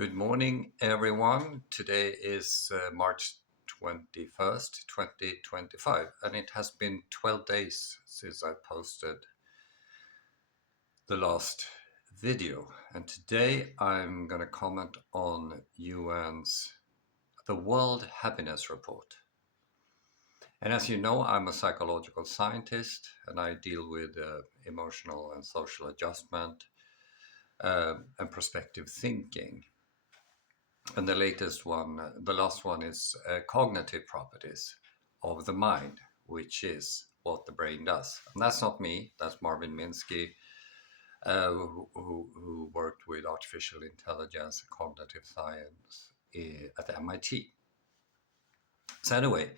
Good morning, everyone. Today is March 21st, 2025, and it has been 12 days since I posted the last video. And today I'm going to comment on UN's the World Happiness Report. And as you know, I'm a psychological scientist and I deal with emotional and social adjustment and perspective thinking. And the last one is cognitive properties of the mind, which is what the brain does. And that's not me, that's Marvin Minsky, who worked with artificial intelligence and cognitive science at MIT. So anyway,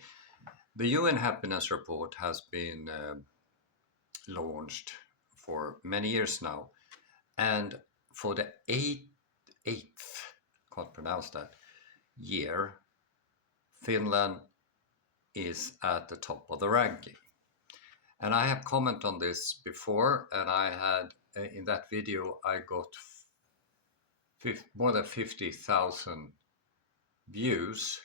the UN Happiness Report has been launched for many years now. And for the eighth, can't pronounce that, year, Finland is at the top of the ranking. And I have commented on this before, and I had, in that video, I got more than 50,000 views,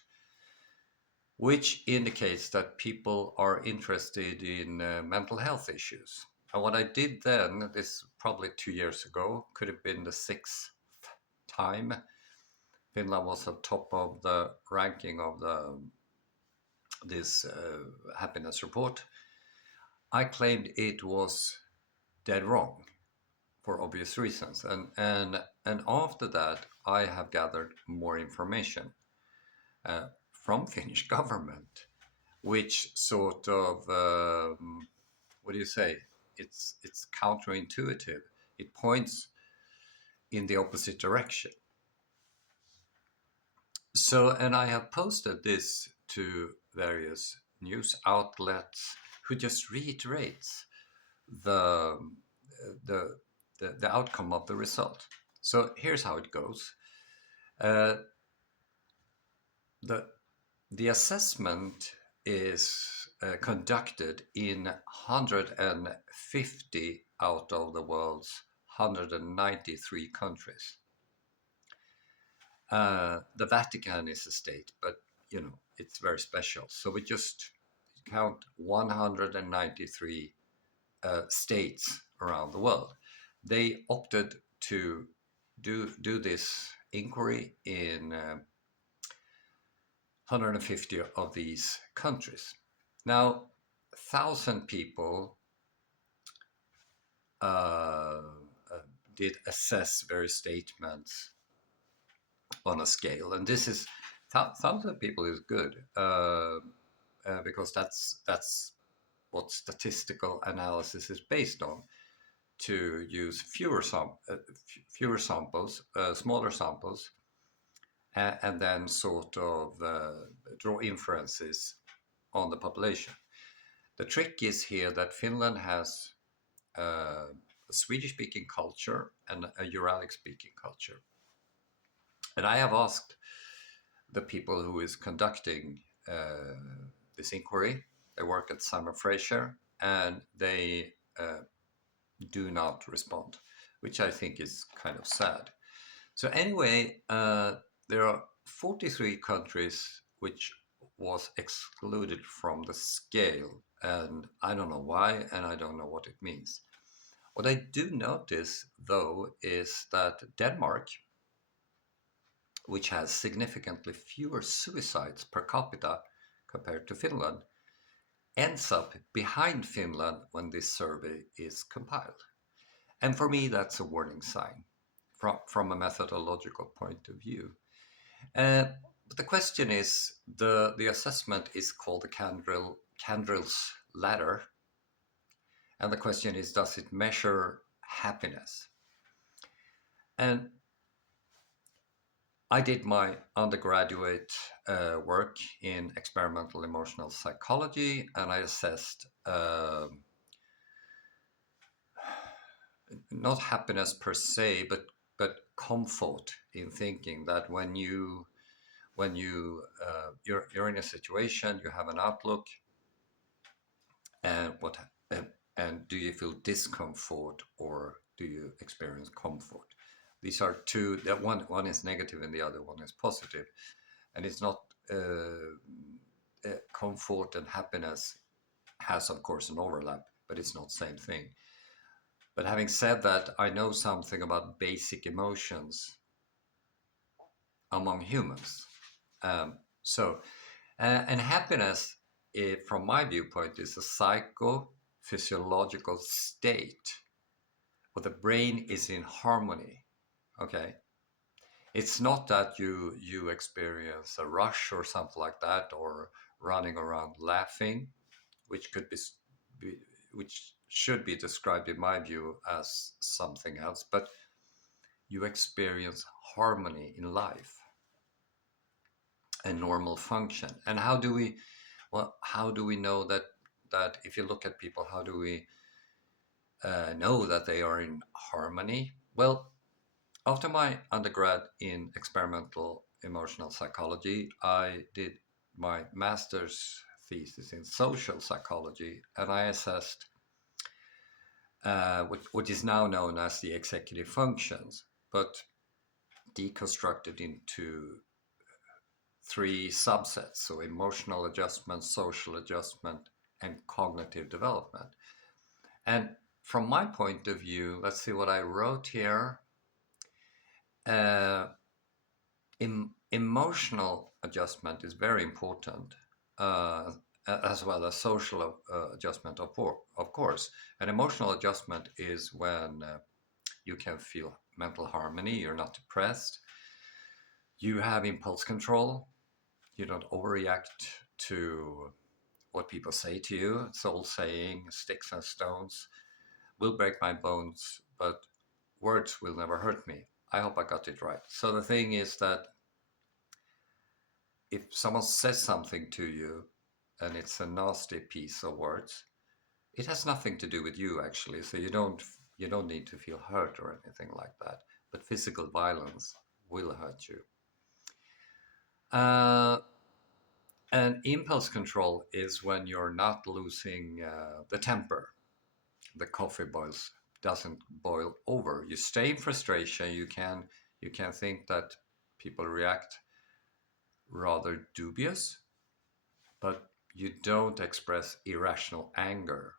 which indicates that people are interested in mental health issues. And what I did then, this probably 2 years ago, could have been the sixth time Finland was at top of the ranking of this happiness report. I claimed it was dead wrong for obvious reasons, and after that I have gathered more information from Finnish government, which sort of what do you say? It's counterintuitive. It points in the opposite direction. So, and I have posted this to various news outlets who just reiterates the the outcome of the result. So here's how it goes. The the assessment is conducted in 150 out of the world's 193 countries. The Vatican is a state, but you know it's very special. So we just count 193 states around the world. They opted to do this inquiry in 150 of these countries. Now, 1,000 people did assess various statements on a scale, and this is 1,000 people is good because that's what statistical analysis is based on. To use fewer samples, smaller samples, and then sort of draw inferences on the population. The trick is here that Finland has a Swedish-speaking culture and a Uralic-speaking culture. And I have asked the people who is conducting this inquiry, they work at Simon Fraser, and they do not respond, which I think is kind of sad. So anyway, there are 43 countries which was excluded from the scale, and I don't know why, and I don't know what it means. What I do notice, though, is that Denmark, which has significantly fewer suicides per capita compared to Finland, ends up behind Finland when this survey is compiled. And for me, that's a warning sign from a methodological point of view. But the question is, the assessment is called the Candrill's ladder. And the question is, does it measure happiness? And I did my undergraduate work in experimental emotional psychology, and I assessed not happiness per se, but comfort in thinking that when you're in a situation, you have an outlook, and and do you feel discomfort or do you experience comfort? These are two, that one is negative and the other one is positive. And it's not comfort and happiness has, of course, an overlap, but it's not the same thing. But having said that, I know something about basic emotions among humans. So, and happiness, from my viewpoint, is a psychophysiological state where the brain is in harmony. Okay, it's not that you experience a rush or something like that, or running around laughing, which could be which should be described, in my view, as something else. But you experience harmony in life and normal function. And how do we, well, how do we know that if you look at people, how do we know that they are in harmony? Well, after my undergrad in experimental emotional psychology, I did my master's thesis in social psychology, and I assessed what is now known as the executive functions, but deconstructed into three subsets: so emotional adjustment, social adjustment, and cognitive development. And from my point of view, let's see what I wrote here. Uh, Emotional adjustment is very important, uh, as well as social adjustment, of course. And emotional adjustment is when you can feel mental harmony, you're not depressed, you have impulse control, you don't overreact to what people say to you. It's old saying, sticks and stones will break my bones, but words will never hurt me. I hope I got it right. So the thing is that if someone says something to you and it's a nasty piece of words, it has nothing to do with you actually. So you don't need to feel hurt or anything like that. But physical violence will hurt you. Uh, and impulse control is when you're not losing the temper. The coffee doesn't boil over. You stay in frustration. You can think that people react rather dubious, but you don't express irrational anger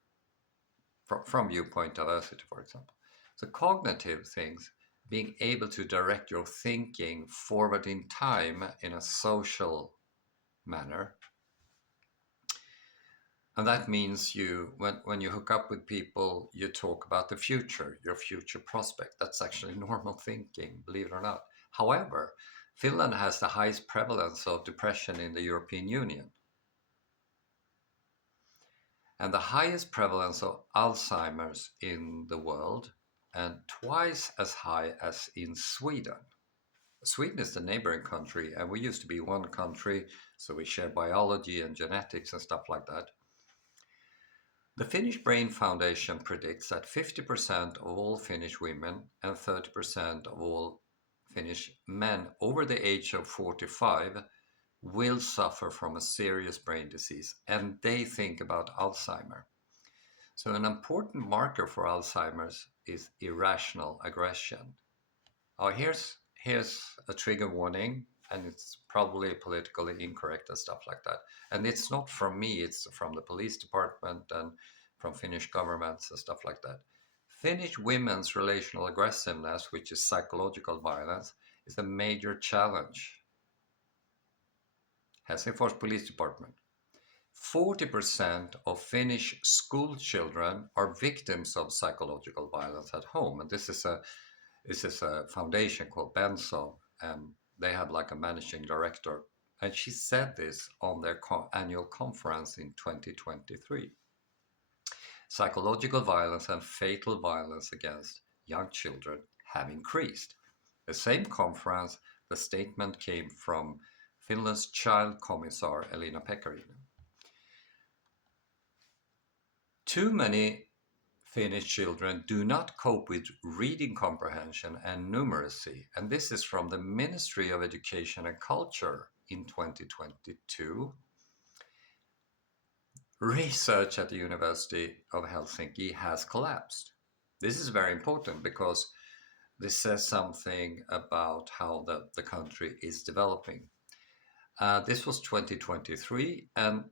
from viewpoint diversity, for example. So cognitive things, being able to direct your thinking forward in time in a social manner. And that means when you hook up with people, you talk about the future, your future prospect. That's actually normal thinking, believe it or not. However, Finland has the highest prevalence of depression in the European Union and the highest prevalence of Alzheimer's in the world, and twice as high as in Sweden. Sweden is the neighboring country, and we used to be one country, so we share biology and genetics and stuff like that. The Finnish Brain Foundation predicts that 50% of all Finnish women and 30% of all Finnish men over the age of 45 will suffer from a serious brain disease, and they think about Alzheimer. So an important marker for Alzheimer's is irrational aggression. Oh, here's a trigger warning, and it's probably politically incorrect and stuff like that. And it's not from me, it's from the police department and from Finnish governments and stuff like that. Finnish women's relational aggressiveness, which is psychological violence, is a major challenge. Helsingfors Police Department. 40% of Finnish school children are victims of psychological violence at home. And this is a foundation called Benso, and they have like a managing director. And she said this on their annual conference in 2023. Psychological violence and fatal violence against young children have increased. The same conference, the statement came from Finland's child commissar Elina Pekkarinen. Too many Finnish children do not cope with reading comprehension and numeracy, and this is from the Ministry of Education and Culture in 2022. Research at the University of Helsinki has collapsed. This is very important because this says something about how the country is developing. This was 2023, and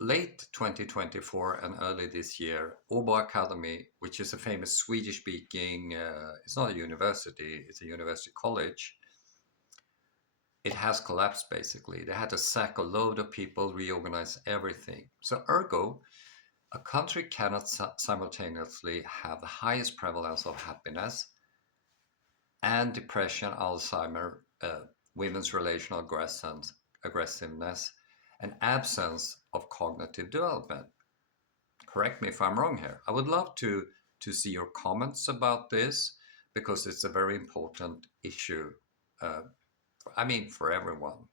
late 2024 and early this year, Åbo Academy, which is a famous Swedish-speaking, it's not a university, it's a university college. It has collapsed basically. They had to sack a load of people, reorganize everything. So, ergo, a country cannot simultaneously have the highest prevalence of happiness and depression, Alzheimer, women's relational aggressiveness, and absence of cognitive development. Correct me if I'm wrong here. I would love to see your comments about this because it's a very important issue. I mean, for everyone.